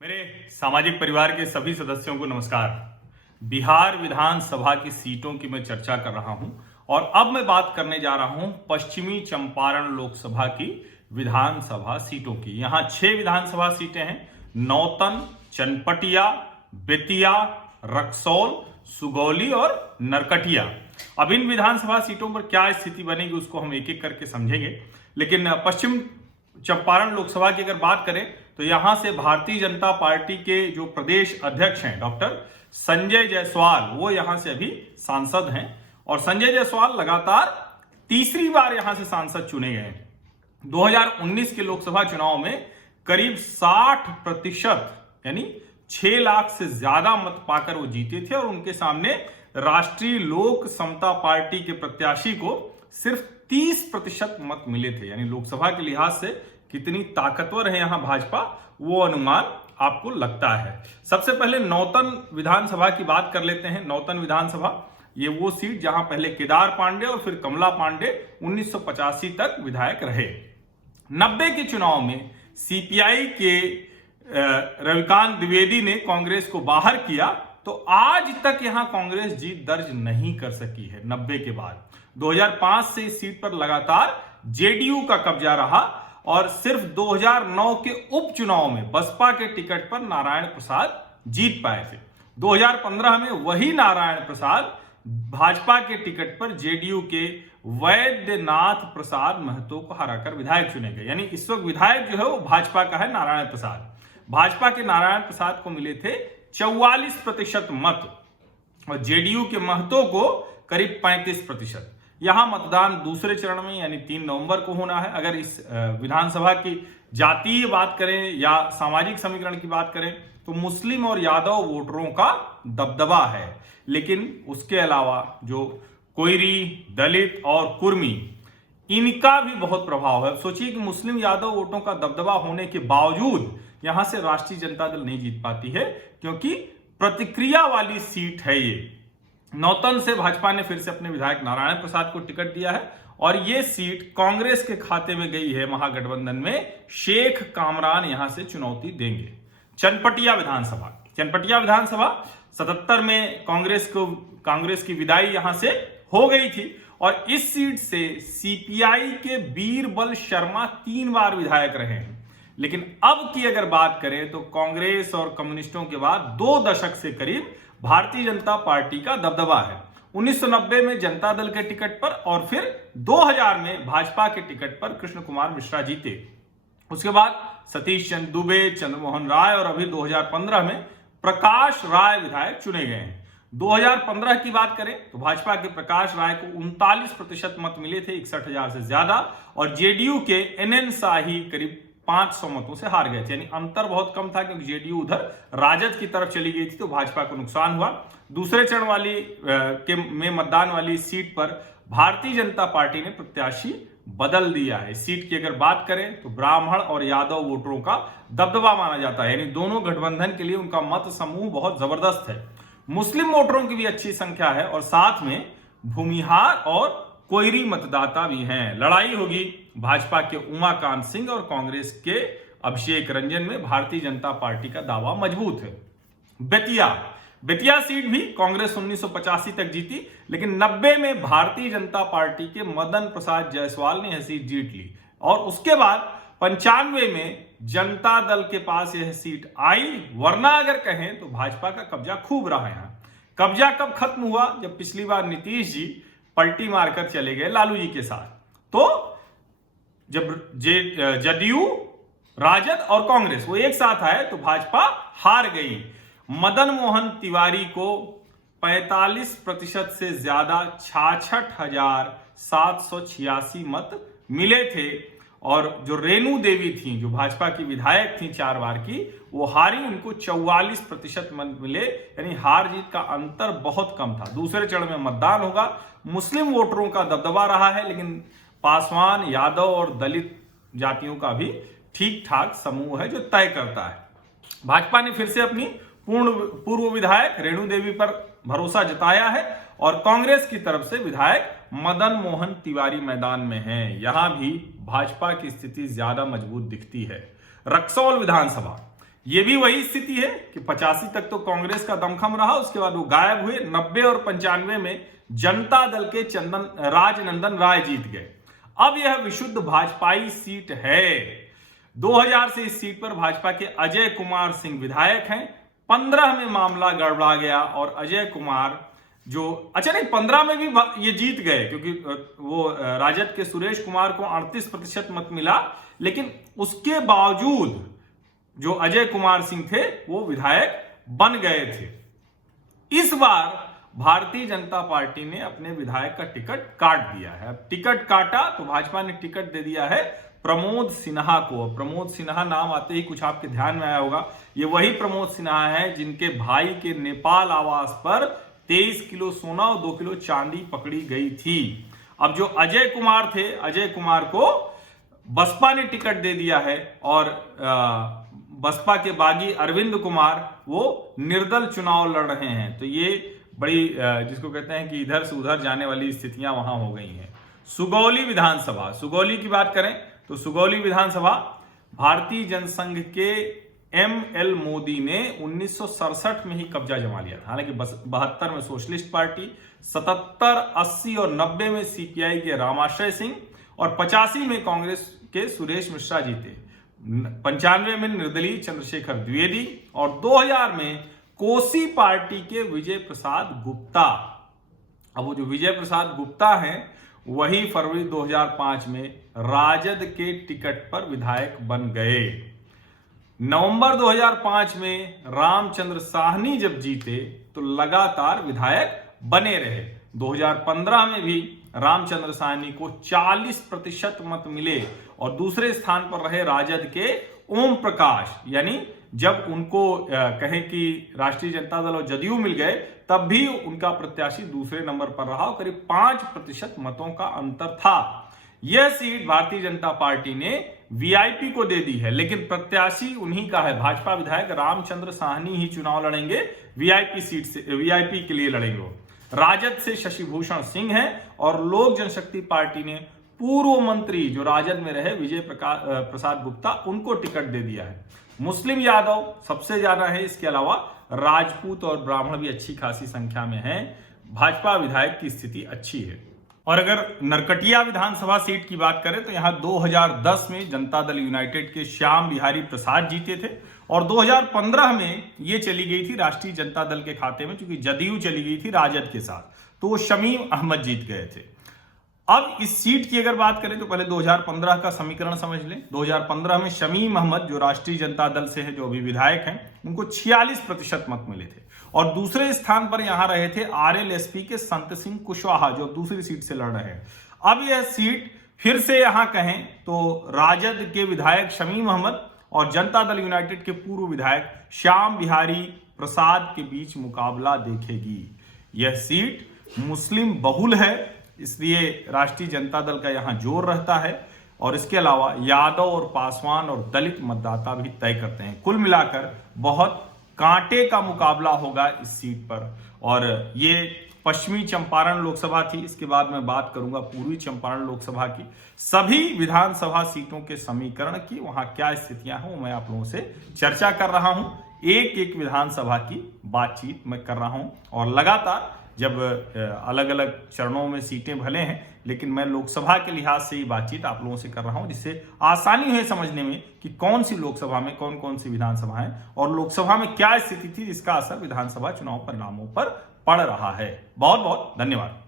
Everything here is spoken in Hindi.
मेरे सामाजिक परिवार के सभी सदस्यों को नमस्कार। बिहार विधानसभा की सीटों की मैं चर्चा कर रहा हूं और अब मैं बात करने जा रहा हूं पश्चिमी चंपारण लोकसभा की विधानसभा सीटों की। यहां 6 विधानसभा सीटें हैं: नौतन, चनपटिया, बेतिया, रक्सौल, सुगौली और नरकटिया। अब इन विधानसभा सीटों पर क्या स्थिति बनेगी उसको हम एक एक करके समझेंगे। लेकिन पश्चिम चंपारण लोकसभा की अगर बात करें तो यहां से भारतीय जनता पार्टी के जो प्रदेश अध्यक्ष हैं डॉक्टर संजय जायसवाल, वो यहां से अभी सांसद हैं और संजय जायसवाल लगातार तीसरी बार यहां से सांसद चुने गए हैं। 2019 के लोकसभा चुनाव में करीब 60% यानी 6 लाख से ज्यादा मत पाकर वो जीते थे और उनके सामने राष्ट्रीय लोक समता पार्टी के प्रत्याशी को सिर्फ 30% मत मिले थे। यानी लोकसभा के लिहाज से कितनी ताकतवर है यहां भाजपा, वो अनुमान आपको लगता है। सबसे पहले नौतन विधानसभा की बात कर लेते हैं। नौतन विधानसभा ये वो सीट जहां पहले केदार पांडे और फिर कमला पांडे 1985 तक विधायक रहे। 90 के चुनाव में सीपीआई के रविकांत द्विवेदी ने कांग्रेस को बाहर किया तो आज तक यहां कांग्रेस जीत दर्ज नहीं कर सकी है। 90 के बाद 2005 से इस सीट पर लगातार जेडीयू का कब्जा रहा और सिर्फ 2009 के उपचुनाव में बसपा के टिकट पर नारायण प्रसाद जीत पाए थे। 2015 में वही नारायण प्रसाद भाजपा के टिकट पर जेडीयू के वैद्यनाथ प्रसाद महतो को हराकर विधायक चुने गए। यानी इस वक्त विधायक जो है वो भाजपा का है नारायण प्रसाद। भाजपा के नारायण प्रसाद को मिले थे 44% मत और जेडीयू के महतो को करीब 35%। यहां मतदान दूसरे चरण में यानी 3 नवंबर को होना है। अगर इस विधानसभा की जातीय बात करें या सामाजिक समीकरण की बात करें तो मुस्लिम और यादव वोटरों का दबदबा है, लेकिन उसके अलावा जो कोयरी, दलित और कुर्मी, इनका भी बहुत प्रभाव है। सोचिए कि मुस्लिम यादव वोटों का दबदबा होने के बावजूद यहां से राष्ट्रीय जनता दल नहीं जीत पाती है क्योंकि प्रतिक्रिया वाली सीट है ये। नौतन से भाजपा ने फिर से अपने विधायक नारायण प्रसाद को टिकट दिया है और यह सीट कांग्रेस के खाते में गई है। महागठबंधन में शेख कामरान यहां से चुनौती देंगे। चनपटिया विधानसभा 77 में कांग्रेस की विदाई यहां से हो गई थी और इस सीट से सीपीआई के बीरबल शर्मा 3 बार विधायक रहे हैं। लेकिन अब की अगर बात करें तो कांग्रेस और कम्युनिस्टों के बाद 2 दशक से करीब भारतीय जनता पार्टी का दबदबा है। 1990 में जनता दल के टिकट पर और फिर 2000 में भाजपा के टिकट पर कृष्ण कुमार मिश्रा जीते। उसके बाद सतीश चंद्र दुबे, चंद्रमोहन राय और अभी 2015 में प्रकाश राय विधायक चुने गए हैं। 2015 की बात करें तो भाजपा के प्रकाश राय को 39% मत मिले थे, 61,000 से ज्यादा, और जेडीयू के एनएन शाही करीब 500 मतों से हार गए थे। यानी अंतर बहुत कम था क्योंकि जेडीयू उधर राजद की तरफ चली गई थी तो भाजपा को नुकसान हुआ। दूसरे चरण वाली में मतदान वाली सीट पर भारतीय जनता पार्टी ने प्रत्याशी बदल दिया है। सीट की अगर बात करें तो ब्राह्मण और यादव वोटरों का दबदबा माना जाता है, यानी दोनों गठबंधन के लिए उनका मत समूह बहुत जबरदस्त है। मुस्लिम वोटरों की भी अच्छी संख्या है और साथ में भूमिहार और कोयरी मतदाता भी हैं। लड़ाई होगी भाजपा के उमाकांत सिंह और कांग्रेस के अभिषेक रंजन में। भारतीय जनता पार्टी का दावा मजबूत है। बेतिया सीट भी कांग्रेस 1985 तक जीती, लेकिन 90 में भारतीय जनता पार्टी के मदन प्रसाद जायसवाल ने यह सीट जीत ली और उसके बाद 95 में जनता दल के पास यह सीट आई। वरना अगर कहें तो भाजपा का कब्जा खूब रहा है। कब्जा कब खत्म हुआ? जब पिछली बार नीतीश जी पलटी मारकर चले गए लालू जी के साथ, तो जब जदयू, राजद और कांग्रेस वो एक साथ आए तो भाजपा हार गई। मदन मोहन तिवारी को 45% से ज्यादा 66,786 मत मिले थे और जो रेणु देवी थी, जो भाजपा की विधायक थी 4 बार की, वो हारी, उनको 44% मत मिले। यानी हार जीत का अंतर बहुत कम था। दूसरे चरण में मतदान होगा। मुस्लिम वोटरों का दबदबा रहा है, लेकिन पासवान, यादव और दलित जातियों का भी ठीक ठाक समूह है जो तय करता है। भाजपा ने फिर से अपनी पूर्व विधायक रेणु देवी पर भरोसा जताया है और कांग्रेस की तरफ से विधायक मदन मोहन तिवारी मैदान में हैं। यहां भी भाजपा की स्थिति ज्यादा मजबूत दिखती है। रक्सौल विधानसभा, ये भी वही स्थिति है कि 85 तक तो कांग्रेस का दमखम रहा, उसके बाद वो गायब हुए। 90 और 95 में जनता दल के राजनंदन राय जीत गए। अब यह विशुद्ध भाजपाई सीट है। 2000 से इस सीट पर भाजपा के अजय कुमार सिंह विधायक हैं। 15 में मामला गड़बड़ा गया और अजय कुमार जो 15 में भी ये जीत गए, क्योंकि वो राजद के सुरेश कुमार को 38% मत मिला, लेकिन उसके बावजूद जो अजय कुमार सिंह थे वो विधायक बन गए थे। इस बार भारतीय जनता पार्टी ने अपने विधायक का टिकट काट दिया है। अब टिकट काटा तो भाजपा ने टिकट दे दिया है प्रमोद सिन्हा को। प्रमोद सिन्हा नाम आते ही कुछ आपके ध्यान में आया होगा, ये वही प्रमोद सिन्हा है जिनके भाई के नेपाल आवास पर 23 किलो सोना और 2 किलो चांदी पकड़ी गई थी। अब जो अजय कुमार थे, अजय कुमार को बसपा ने टिकट दे दिया है और बसपा के बागी अरविंद कुमार वो निर्दल चुनाव लड़ रहे हैं। तो ये बड़ी जिसको कहते हैं कि इधर से उधर जाने वाली स्थितियां वहां हो गई हैं। सुगौली विधानसभा, सुगौली की बात करें तो सुगौली विधानसभा भारतीय जनसंघ के एमएल मोदी ने 1967 में ही कब्जा जमा लिया था। हालांकि 72 में सोशलिस्ट पार्टी, 77, 80 और 90 में सीपीआई के रामाश्रय सिंह और 85 में कांग्रेस के सुरेश मिश्रा जीते। 95 में निर्दलीय चंद्रशेखर द्विवेदी और 2000 में कोसी पार्टी के विजय प्रसाद गुप्ता। अब वो जो विजय प्रसाद गुप्ता हैं वही फरवरी 2005 में राजद के टिकट पर विधायक बन गए। नवंबर 2005 में रामचंद्र साहनी जब जीते तो लगातार विधायक बने रहे। 2015 में भी रामचंद्र साहनी को 40% मत मिले और दूसरे स्थान पर रहे राजद के ओम प्रकाश। यानी जब उनको कहें कि राष्ट्रीय जनता दल और जदयू मिल गए तब भी उनका प्रत्याशी दूसरे नंबर पर रहा और करीब 5% मतों का अंतर था। यह सीट भारतीय जनता पार्टी ने वीआईपी को दे दी है, लेकिन प्रत्याशी उन्हीं का है। भाजपा विधायक रामचंद्र साहनी ही चुनाव लड़ेंगे, वीआईपी सीट से, वीआईपी के लिए लड़ेंगे। राजद से शशिभूषण सिंह हैं और लोक जनशक्ति पार्टी ने पूर्व मंत्री जो राजद में रहे विजय प्रसाद गुप्ता उनको टिकट दे दिया है। मुस्लिम यादव सबसे ज्यादा है, इसके अलावा राजपूत और ब्राह्मण भी अच्छी खासी संख्या में हैं। भाजपा विधायक की स्थिति अच्छी है। और अगर नरकटिया विधानसभा सीट की बात करें तो यहां 2010 में जनता दल यूनाइटेड के श्याम बिहारी प्रसाद जीते थे और 2015 में ये चली गई थी राष्ट्रीय जनता दल के खाते में, क्योंकि जदयू चली गई थी राजद के साथ, तो वो शमीम अहमद जीत गए थे। अब इस सीट की अगर बात करें तो पहले 2015 का समीकरण समझ लें। 2015 में शमीम अहमद जो राष्ट्रीय जनता दल से है, जो अभी विधायक हैं, उनको 46% मत मिले थे और दूसरे स्थान पर यहां रहे थे आरएलएसपी के संत सिंह कुशवाहा जो दूसरी सीट से लड़ रहे हैं। अब यह सीट फिर से यहां कहें तो राजद के विधायक शमीम अहमद और जनता दल यूनाइटेड के पूर्व विधायक श्याम बिहारी प्रसाद के बीच मुकाबला देखेगी। यह सीट मुस्लिम बहुल है, इसलिए राष्ट्रीय जनता दल का यहां जोर रहता है और इसके अलावा यादव और पासवान और दलित मतदाता भी तय करते हैं। कुल मिलाकर बहुत कांटे का मुकाबला होगा इस सीट पर। और ये पश्चिमी चंपारण लोकसभा थी, इसके बाद मैं बात करूंगा पूर्वी चंपारण लोकसभा की। सभी विधानसभा सीटों के समीकरण की वहां क्या स्थितियां हैं वो मैं आप लोगों से चर्चा कर रहा हूं। एक एक विधानसभा की बातचीत मैं कर रहा हूं और लगातार जब अलग अलग चरणों में सीटें भले हैं, लेकिन मैं लोकसभा के लिहाज से ही बातचीत आप लोगों से कर रहा हूं, जिससे आसानी है समझने में कि कौन सी लोकसभा में कौन कौन सी विधानसभा है और लोकसभा में क्या स्थिति थी जिसका असर विधानसभा चुनाव परिणामों पर पड़ रहा है। बहुत बहुत धन्यवाद।